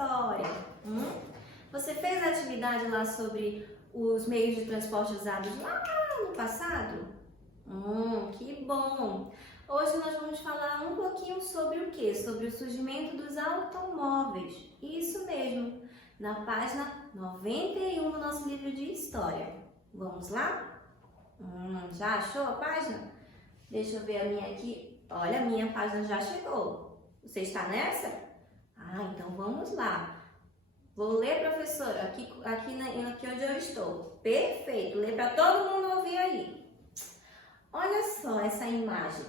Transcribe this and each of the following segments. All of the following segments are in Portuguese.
história. Você fez a atividade lá sobre os meios de transporte usados lá no passado? Que bom! Hoje nós vamos falar um pouquinho sobre o quê? Sobre o surgimento dos automóveis. Isso mesmo, na página 91 do nosso livro de história. Vamos lá? Já achou a página? Deixa eu ver a minha aqui. Olha, a minha página já chegou. Você está nessa? Então vamos lá. Vou ler, professora, aqui onde eu estou. Perfeito, lê para todo mundo ouvir aí. Olha só essa imagem.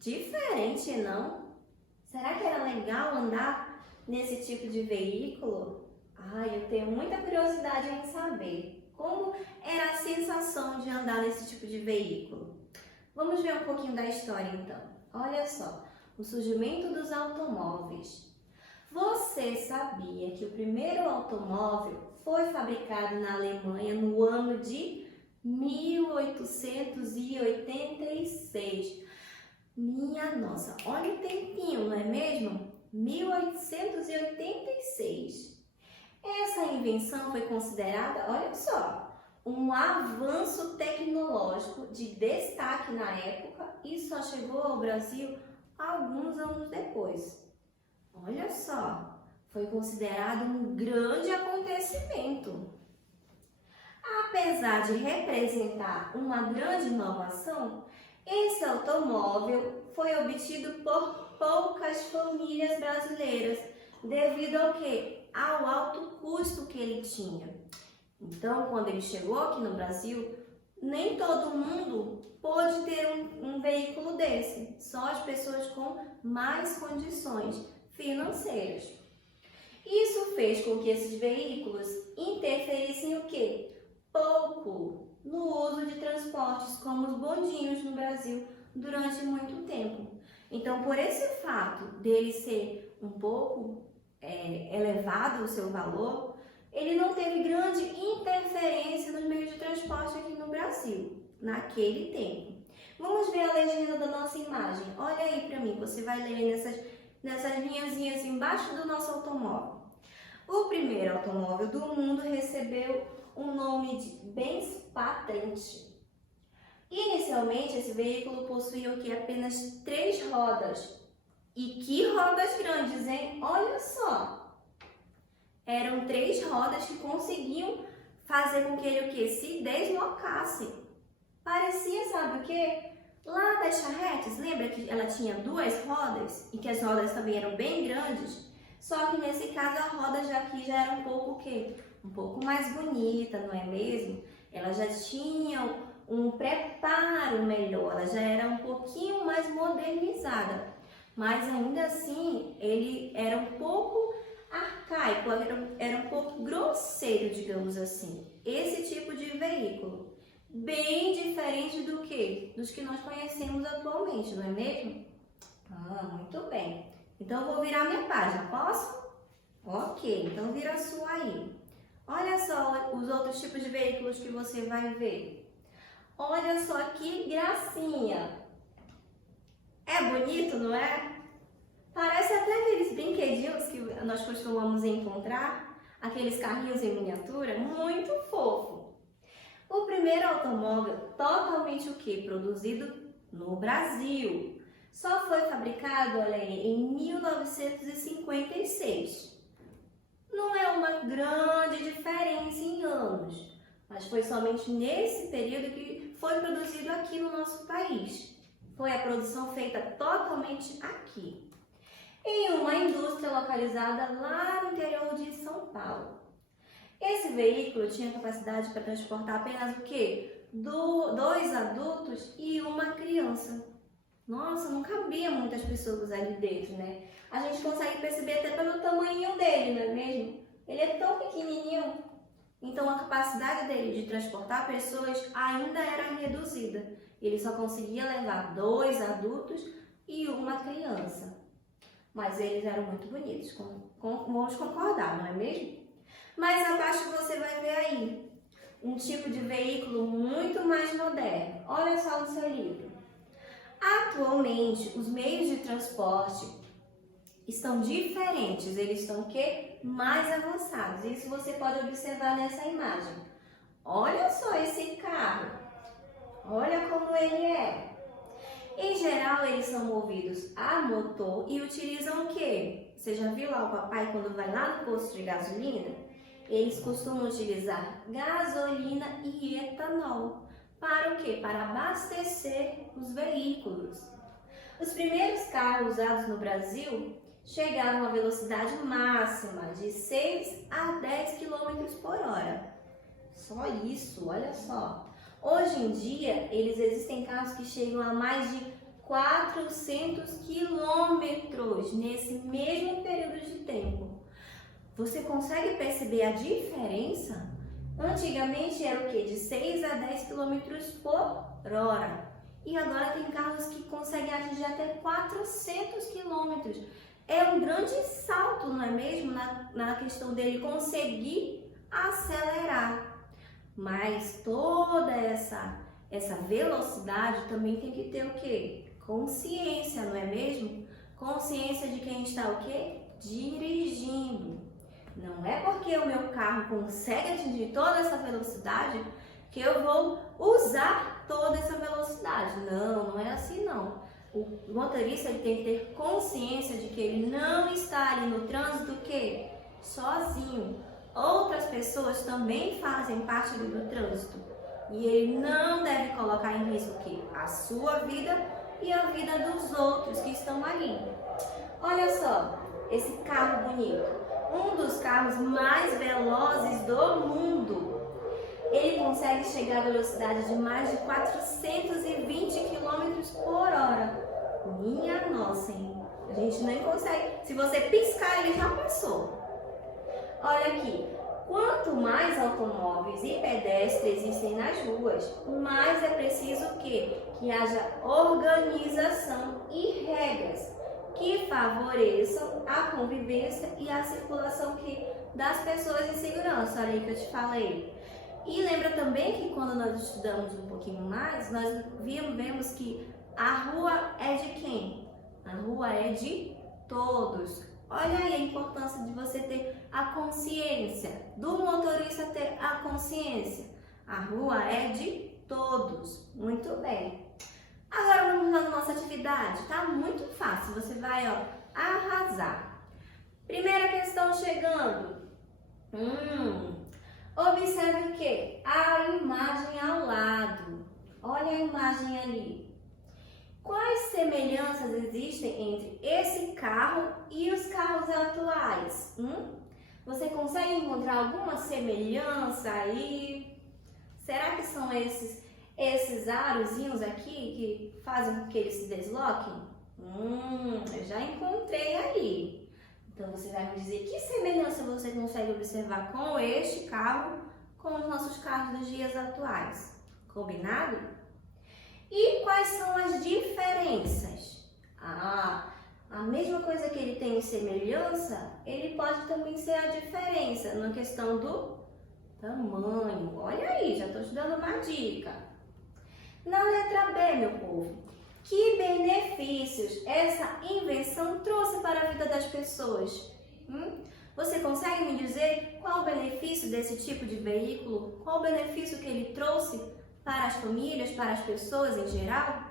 Diferente, não? Será que era legal andar nesse tipo de veículo? Eu tenho muita curiosidade em saber como era a sensação de andar nesse tipo de veículo. Vamos ver um pouquinho da história então. Olha só, o surgimento dos automóveis. Você sabia que o primeiro automóvel foi fabricado na Alemanha no ano de 1886? Minha nossa, olha o tempinho, não é mesmo? 1886. Essa invenção foi considerada, olha só, um avanço tecnológico de destaque na época e só chegou ao Brasil alguns anos depois. Olha só, foi considerado um grande acontecimento. Apesar de representar uma grande inovação, esse automóvel foi obtido por poucas famílias brasileiras, devido ao quê? Ao alto custo que ele tinha. Então, quando ele chegou aqui no Brasil, nem todo mundo pôde ter um veículo desse, só as pessoas com mais condições financeiras. Isso fez com que esses veículos interferissem o quê? Pouco no uso de transportes como os bondinhos no Brasil durante muito tempo. Então, por esse fato dele ser um pouco elevado o seu valor, ele não teve grande interferência nos meios de transporte aqui no Brasil, naquele tempo. Vamos ver a legenda da nossa imagem. Olha aí para mim, você vai ler nessas linhazinhas embaixo do nosso automóvel. O primeiro automóvel do mundo recebeu um nome de bens patente. Inicialmente, esse veículo possuía apenas 3 rodas. E que rodas grandes, hein? Olha só! Eram 3 rodas que conseguiam fazer com que ele se deslocasse. Parecia, sabe o quê? Lá das charretes, lembra que ela tinha 2 rodas e que as rodas também eram bem grandes? Só que nesse caso a roda aqui já era um pouco o quê? Um pouco mais bonita, não é mesmo? Ela já tinha um preparo melhor, ela já era um pouquinho mais modernizada. Mas ainda assim, ele era um pouco arcaico, era um pouco grosseiro, digamos assim. Esse tipo de veículo. Bem diferente dos que nós conhecemos atualmente, não é mesmo? Muito bem. Então, eu vou virar minha página, posso? Ok, então vira a sua aí. Olha só os outros tipos de veículos que você vai ver. Olha só que gracinha. É bonito, não é? Parece até aqueles brinquedinhos que nós costumamos encontrar, aqueles carrinhos em miniatura, muito fofo. O primeiro automóvel totalmente produzido no Brasil. Só foi fabricado, olha aí, em 1956. Não é uma grande diferença em anos, mas foi somente nesse período que foi produzido aqui no nosso país. Foi a produção feita totalmente aqui, em uma indústria localizada lá no interior de São Paulo. Esse veículo tinha capacidade para transportar apenas 2 adultos e uma criança. Nossa, não cabia muitas pessoas ali dentro, né? A gente consegue perceber até pelo tamanho dele, não é mesmo? Ele é tão pequenininho. Então, a capacidade dele de transportar pessoas ainda era reduzida. Ele só conseguia levar 2 adultos e uma criança. Mas eles eram muito bonitos, vamos concordar, não é mesmo? Mais abaixo você vai ver aí um tipo de veículo muito mais moderno. Olha só no seu livro. Atualmente, os meios de transporte estão diferentes, eles estão o quê? Mais avançados. Isso você pode observar nessa imagem. Olha só esse carro. Olha como ele é. Em geral, eles são movidos a motor e utilizam o quê? Você já viu lá o papai quando vai lá no posto de gasolina? Eles costumam utilizar gasolina e etanol. Para o quê? Para abastecer os veículos. Os primeiros carros usados no Brasil chegaram a velocidade máxima de 6 a 10 km por hora. Só isso, olha só. Hoje em dia, existem carros que chegam a mais de 400 quilômetros nesse mesmo período de tempo. Você consegue perceber a diferença? Antigamente era o quê? De 6 a 10 quilômetros por hora. E agora tem carros que conseguem atingir até 400 quilômetros. É um grande salto, não é mesmo? Na questão dele conseguir acelerar. Mas toda essa velocidade também tem que ter o quê? Consciência, não é mesmo? Consciência de quem está o quê? Dirigindo. Não é porque o meu carro consegue atingir toda essa velocidade que eu vou usar toda essa velocidade. Não, não é assim não. O motorista ele tem que ter consciência de que ele não está ali no trânsito o quê? Sozinho. Outras pessoas também fazem parte ali do trânsito. E ele não deve colocar em risco o quê? A sua vida e a vida dos outros que estão ali. Olha só, esse carro bonito. Um dos carros mais velozes do mundo. Ele consegue chegar a velocidade de mais de 420 km por hora. Minha nossa, hein? A gente nem consegue. Se você piscar, ele já passou. Olha aqui. Quanto mais automóveis e pedestres existem nas ruas, mais é preciso que haja organização e regras que favoreçam a convivência e a circulação das pessoas em segurança. Olha aí que eu te falei. E lembra também que quando nós estudamos um pouquinho mais, nós vemos que a rua é de quem? A rua é de todos. Olha aí a importância de você ter a consciência, do motorista ter a consciência. A rua é de todos. Muito bem. Agora vamos lá na nossa atividade. Tá muito fácil, você vai arrasar. Primeira questão chegando. Observe o quê? A imagem ao lado. Olha a imagem ali. Quais semelhanças existem entre esse carro e os carros atuais? Você consegue encontrar alguma semelhança aí? Será que são esses arozinhos aqui que fazem com que eles se desloquem? Eu já encontrei ali. Então você vai me dizer que semelhança você consegue observar com este carro com os nossos carros dos dias atuais. Combinado? E quais são as diferenças? A mesma coisa que ele tem em semelhança, ele pode também ser a diferença na questão do tamanho. Olha aí, já estou te dando uma dica. Na letra B, meu povo, que benefícios essa invenção trouxe para a vida das pessoas? Você consegue me dizer qual o benefício desse tipo de veículo? Qual o benefício que ele trouxe para as famílias, para as pessoas em geral?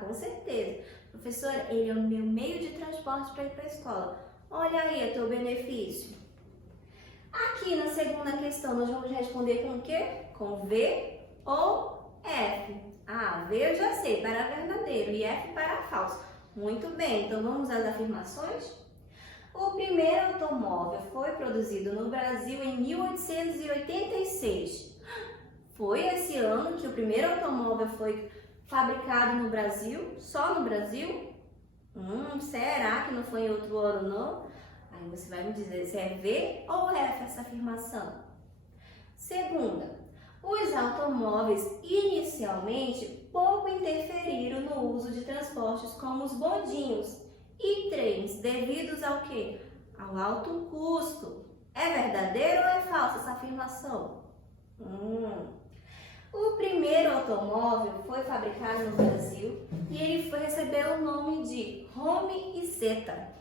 Com certeza. Professora, ele é o meu meio de transporte para ir para a escola. Olha aí o teu benefício. Aqui na segunda questão, nós vamos responder com o quê? Com V ou F. V eu já sei, para verdadeiro, e F para falso. Muito bem, então vamos às afirmações? O primeiro automóvel foi produzido no Brasil em 1886. Foi esse ano que o primeiro automóvel foi fabricado no Brasil? Só no Brasil? Será que não foi em outro ano, não? Aí você vai me dizer se é V ou F essa afirmação. Segunda, os automóveis inicialmente pouco interferiram no uso de transportes como os bondinhos e trens, devidos ao quê? Ao alto custo. É verdadeiro ou é falsa essa afirmação? O primeiro automóvel foi fabricado no Brasil e ele recebeu o nome de Home e Zeta.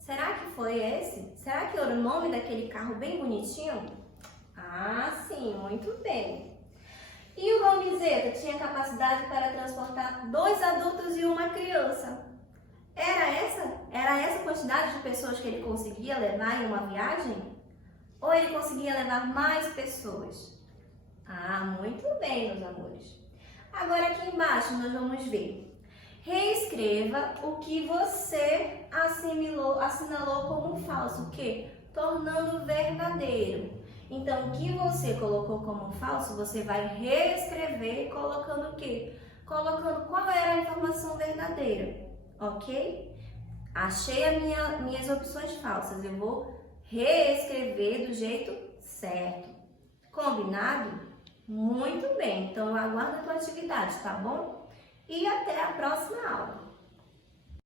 Será que foi esse? Será que era o nome daquele carro bem bonitinho? Ah, sim, muito bem. E o Romizeta tinha capacidade para transportar 2 adultos e uma criança. Era essa quantidade de pessoas que ele conseguia levar em uma viagem? Ou ele conseguia levar mais pessoas? Ah, muito bem, meus amores. Agora aqui embaixo nós vamos ver. Reescreva o que você assinalou como falso, o quê? Tornando verdadeiro. Então, o que você colocou como falso, você vai reescrever colocando o quê? Colocando qual era a informação verdadeira, ok? Achei minhas opções falsas, eu vou reescrever do jeito certo. Combinado? Muito bem, então eu aguardo a tua atividade, tá bom? E até a próxima aula.